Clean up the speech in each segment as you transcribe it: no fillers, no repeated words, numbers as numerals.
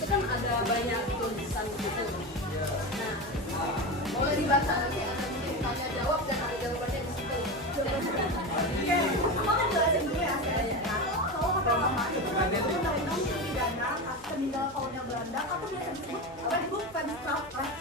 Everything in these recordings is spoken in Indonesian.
itu kan ada banyak tulisan gitu. Nah, boleh dibaca nanti ada mungkin tanya jawab dan ada jawabannya di situ. Oke, aku mau jelasin dulu ya. Kalau kata lama itu undang-undang pidana peninggalan kolonial Belanda, atau biasa disebut Verstrafrecht.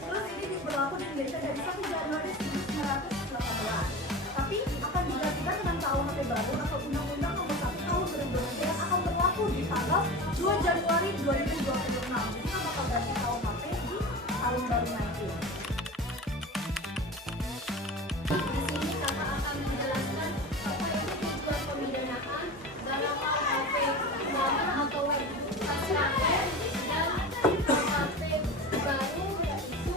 Terus ini berlaku di Indonesia dari 1 Januari 1918. Tapi akan digantikan dengan KUHP baru atau Undang-Undang Nomor 1 Tahun 2012 yang akan berlaku di tanggal 2 Januari 2026. Jadi kan bakal ganti KUHP di tahun baru nanti. Di sini kakak akan menjelaskan apa itu tujuan pemidanaan dalam KUHP lama atau Verstrafrecht dan KUHP baru yaitu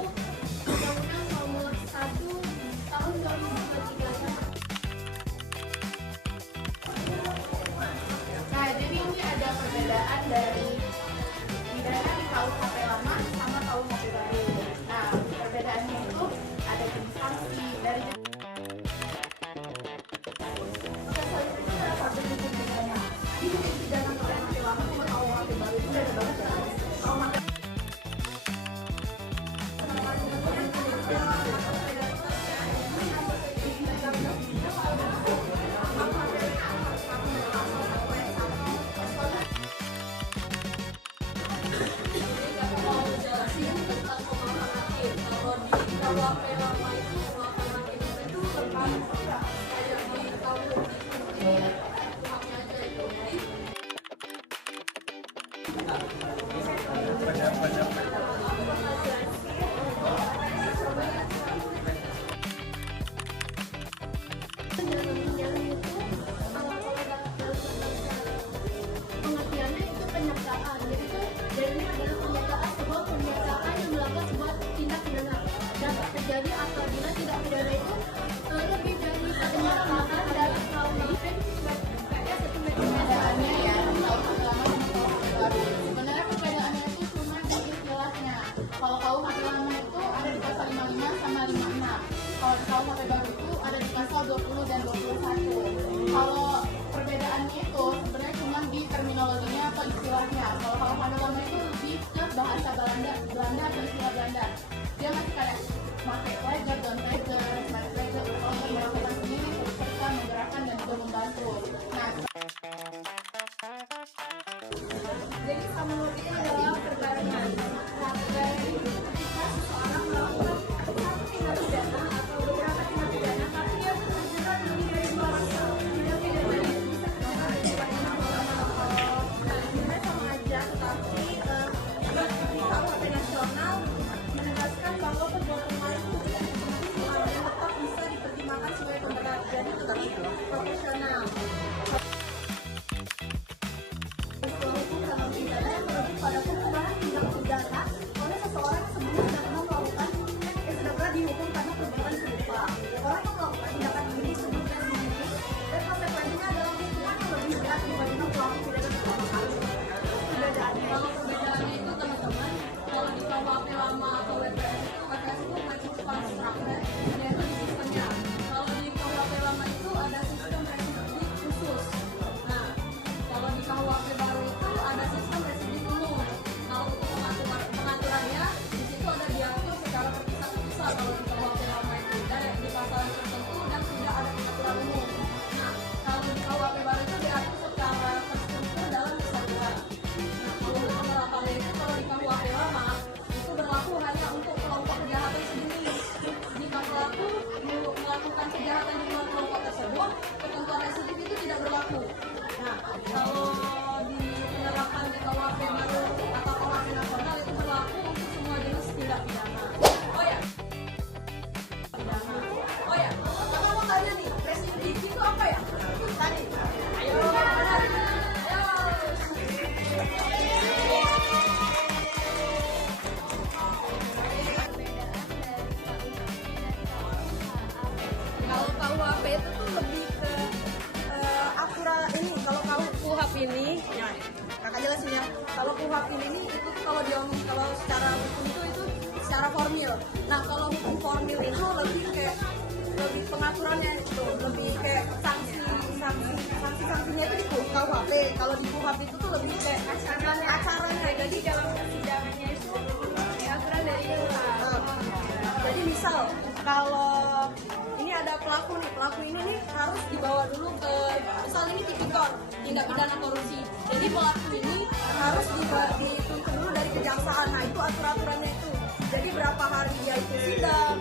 Undang-Undang Nomor 1 Tahun 2023. Nah, jadi ini ada perbedaan dari pidana di KUHP lama sama KUHP baru. Nah, perbedaannya itu ada jenis sanksi dari Oke, selanjutnya ada satu hukum pidana. Di hukum pidana KUHP lama sama KUHP baru itu beda banget ya. KUHP Mau jelasin tentang pemahaman hakim. Kalau di KUHP lama itu pemahaman hakim itu tentang kayak di KUHP ini haknya aja itu. Penjara itu pengertiannya itu penyiksaan. Jadi itu dari ini adalah penyiksaan sebuah penyiksaan yang melakukan sebuah tindak pidana dapat terjadi apabila tindak pidana itu lebih dari penyiksaan dari KUHP perbedaannya ya di KUHP lama sama KUHP baru. Sebenarnya perbedaannya itu cuma di istilahnya. Kalau KUHP lama itu ada di pasal 55 sama 56. Kalau di KUHP baru itu ada di pasal 20 dan 21. Kalau perbedaannya itu sebenarnya cuma di terminologinya atau istilahnya. Kalau KUHP lama itu lebih ke bahasa Belanda dan istilah Belanda. Dia masih kayak pakai pleasure, don't pleasure, smart pleasure, kalau melakukan sendiri serta menggerakkan dan juga membantu. Nah, Jadi samologi adalah perbarengan. Nah, dari ketika seseorang melakukan satu tindak pidana atau beberapa tindak pidana, tapi dia menunjukkan lebih dari 2 pasal. Tindak pidana ini bisa terjadi di sebenarnya sama aja, tetapi di KUHP nasional menegaskan bahwa perbuatan lain yang tetap bisa dipertimbangkan sebagai pemberat, jadi tetap proporsional. Hukum dalam pidana yang merujuk pada perubahan tindak pidana oleh seseorang yang sebelumnya tidak pernah melakukan yang sudah pernah dihukum karena perbuatan serupa. Orang yang melakukan tindakan ini sebelumnya dihukum dan konsekuensinya adalah hukuman yang lebih berat dibandingkan pelaku pidana pertama kali. Perbedaannya Kalau perbedaannya itu teman-teman, kalau di KUHP lama atau WPS itu WPS itu prinsip Verstrafrecht, dia itu di sistemnya. Kalau di KUHP lama itu ada sistem residik khusus. Nah, kalau di KUHP baru itu ada sistem residik umum. Kalau untuk pengaturannya di situ ada diatur secara terpisah-pisah. Kalau di KUHP lama itu ada di pasal tertentu dan tidak ada pengaturan umum. Nah, kalau di KUHP baru itu diatur secara terstruktur dalam kesatuan. Nah, kalau untuk penerapannya itu kalau di KUHP lama itu berlaku hanya untuk kelompok kejahatan sendiri. Jika pelaku melakukan kejahatan di luar kelompok tersebut, ketentuan residik itu tidak berlaku. Nah, kalau di penerapan di KUHP baru atau KUHP nasional itu berlaku untuk semua jenis tindak pidana. Oh ya, pidana. Oh ya, kalau mau tanya nih, residik itu apa ya? Tadi. Ayo, ayo. kalau KUHP itu tuh lebih ke aturan ini. Kalau KUHP ini, ya kakak jelasin ya. Kalau KUHP ini itu kalau diomong kalau secara hukum itu secara formil. Nah kalau hukum formil itu lebih kayak lebih pengaturannya itu lebih kayak sanksinya itu gitu. KUHP. Kalau di KUHP itu tuh lebih kayak acaranya. Jadi dalam persidangannya itu aturan dari Jadi misal kalau ini ada pelaku nih, pelaku ini nih harus dibawa dulu ke, misal ini tipikor, tindak pidana korupsi. Jadi pelaku ini harus dituntut dulu dari kejaksaan. Nah itu aturan-aturannya itu. Jadi berapa hari dia itu sidang,